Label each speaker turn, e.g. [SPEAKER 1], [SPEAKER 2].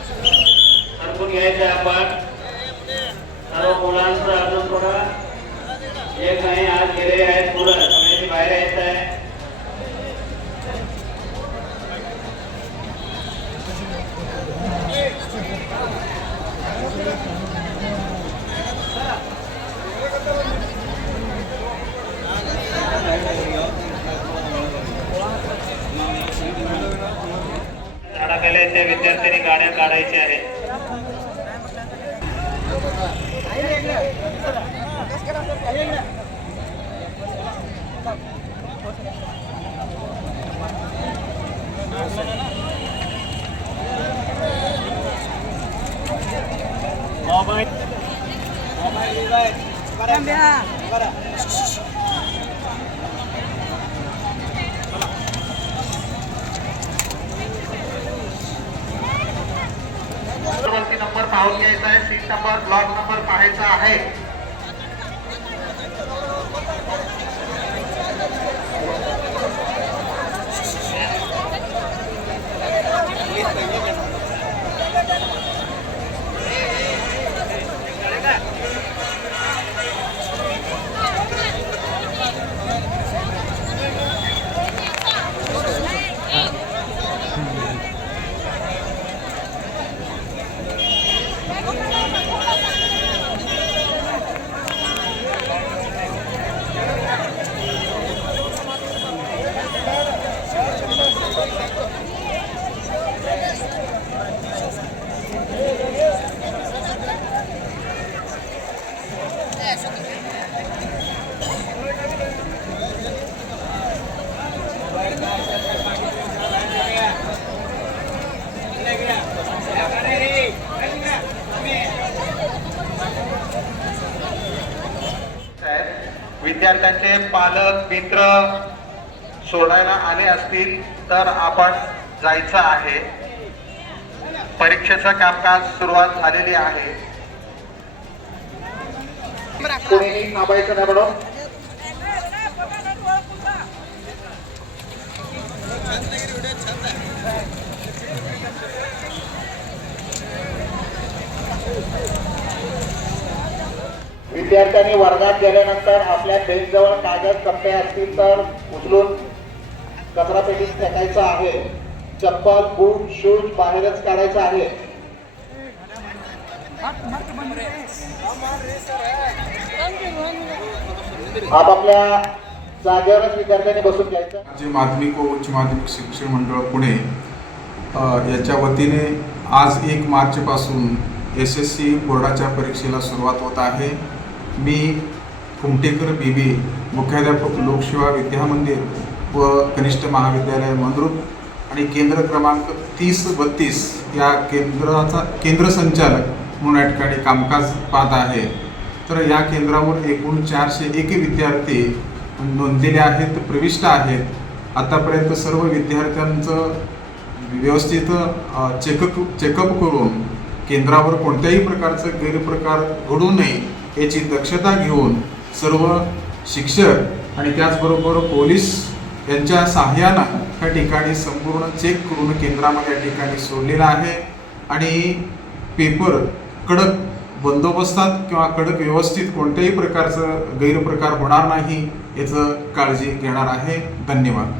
[SPEAKER 1] सरकून घ्यायचं आपण सर्व मुलांचं अजून थोडं जे काही आज गेले आहेत मुलं झाडाखाली त्या विद्यार्थ्यांनी गाड्या काढायच्या आहेत. नंबर पाहून घ्यायचा आहे. सीट नंबर ब्लॉक नंबर पाहायचा आहे. विद्यार्थ्यांचे पालक मित्र सोडायला आले असतील तर आपण जायचं आहे. परीक्षेचं कामकाज सुरुवात झालेली आहे. कोणीही थांबायचं नाही म्हणून. विद्यार्थ्यांनी वर्गात गेल्यानंतर आपल्या बेंचजवळ कागद कप्पे असतील तर उचलून कचरा पेटीत फेकायचं आहे. चप्पल बूट शूज बाहेरच काढायचं आहे. आपापल्या जागेवरच विद्यार्थ्यांनी बसून घ्यायचं.
[SPEAKER 2] जे माध्यमिक व उच्च माध्यमिक शिक्षण मंडळ पुणे याच्या वतीने आज एक मार्चपासून एस एस सी बोर्डाच्या परीक्षेला सुरुवात होत आहे. मी कुमटेकर बी बी मुख्याध्यापक लोकसेवा विद्यामंदिर व कनिष्ठ महाविद्यालय मंद्रुप आणि केंद्र क्रमांक तीस बत्तीस या केंद्राचा केंद्र संचालक म्हणून या ठिकाणी कामकाज पाहत आहे. तर या केंद्रावर एकूण चारशे एक विद्यार्थी नोंदलेले आहेत प्रविष्ट आहेत. आतापर्यंत सर्व विद्यार्थ्यांचं व्यवस्थित चेकअप चेकअप करून केंद्रावर कोणत्याही प्रकारचं गैरप्रकार घडू नये याची दक्षता घेऊन सर्व शिक्षक आणि त्याचबरोबर पोलीस यांच्या सहाय्यानं त्या ठिकाणी संपूर्ण चेक करून केंद्रामध्ये या ठिकाणी सोडलेला आहे. आणि पेपर कडक बंदोबस्तात किंवा कडक व्यवस्थित कोणत्याही प्रकारचं गैरप्रकार होणार नाही याचं काळजी घेणार आहे. धन्यवाद.